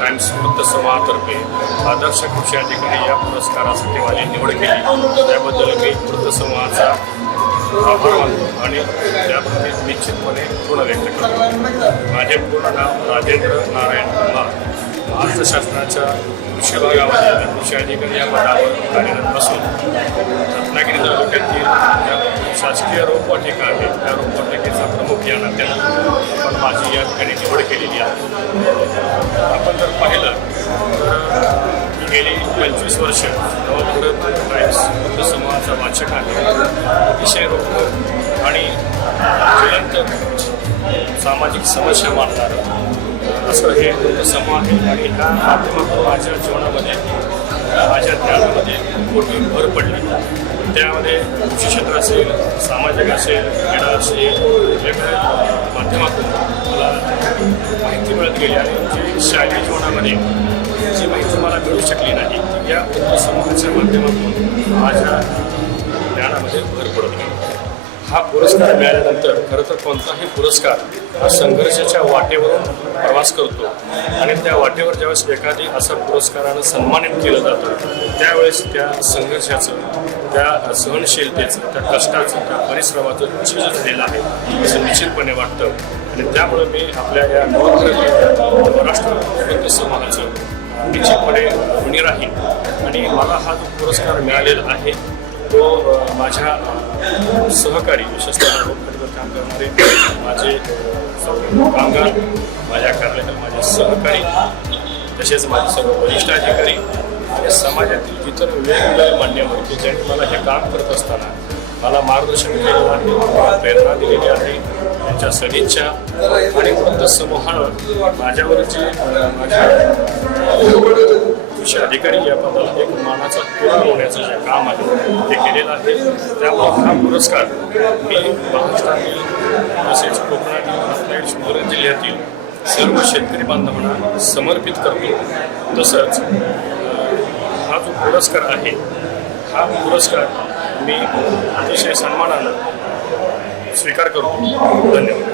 Times वृत्तसमूहातर्फे आदर्श कृषी अधिकारी या पुरस्कारासाठी माझी निवड केली, त्याबद्दल मी वृत्तसमूहाचा आभार मानतो आणि त्याप्रती निश्चितपणे ऋण व्यक्त करतो. माझे पूर्ण नाव राजेंद्र नारायण कुमार. महाराष्ट्र शासनाच्या कृषी विभागामध्ये मी कृषी अधिकारी या पदावर कार्यरत असून रत्नागिरी तालुक्यातील ज्या शासकीय रोपवाटिका आहे त्या रोपवाटिकेचा प्रमुख या नात्यानं आपण माझी या ठिकाणी निवड केलेली आहे. आपण जर पाहिलं तर गेली 25 वर्ष नवभारत टाइम्स वृत्तसमूहाचा वाचक आहे. अतिशय रोखोक आणि ज्वलंत सामाजिक समस्या मांडणारं असं हे वृत्तसमूह आहे आणि ह्या माध्यमातून माझ्या जीवनामध्ये माझ्या ज्ञानामध्ये मोठी भर पडली. त्यामध्ये कृषी क्षेत्र असेल, सामाजिक असेल, क्रीडा असेल, वेगवेगळ्या माध्यमातून मला माहिती मिळत गेली आणि जे शालेय जीवनामध्ये जी माहिती मला मिळू शकली नाही ती या वृत्तसमूहाच्या माध्यमातून माझ्या ज्ञानामध्ये भर पडत गेली. हा पुरस्कार मिळाल्यानंतर खरं तर कोणताही पुरस्कार हा संघर्षाच्या वाटेवरून प्रवास करतो आणि त्या वाटेवर ज्यावेळेस एखादी असं पुरस्कारानं सन्मानित केलं जातं त्यावेळेस त्या संघर्षाचं, त्या सहनशीलतेचं, त्या कष्टाचं, त्या परिश्रमाचं चीज झालेलं आहे असं निश्चितपणे वाटतं. आणि त्यामुळे मी आपल्या या महाराष्ट्र वृत्तसमूहाचं निश्चितपणे ऋणी राहील आणि मला हा जो पुरस्कार मिळालेला आहे तो माझ्या सहकारी, विशेषतः रोपवाटिकेवर काम करणारे माझे कामगार, माझ्या कार्यालयातील माझे सहकारी, तसेच माझे सर्व वरिष्ठ अधिकारी आणि समाजातील इतर वेगवेगळे मान्यवर की ज्यांनी मला हे काम करत असताना मला मार्गदर्शन केलेलं आहे, मला प्रेरणा दिलेली आहे, त्यांच्या सदिच्छा आणि वृत्तसमूहानं माझ्यावर जे माझ्या कृषी अधिकारी या पदाला एक मानाचा तुरा होण्याचं जे काम आहे ते केलेलं आहे. त्यामुळे हा पुरस्कार मी महाराष्ट्रातील तसेच कोकणातील रत्नागिरी सिंधुदुर्ग जिल्ह्यातील सर्व शेतकरी बांधवांना समर्पित करतो. तसंच हा जो पुरस्कार आहे हा पुरस्कार मी अतिशय सन्मानानं स्वीकार करतो. धन्यवाद.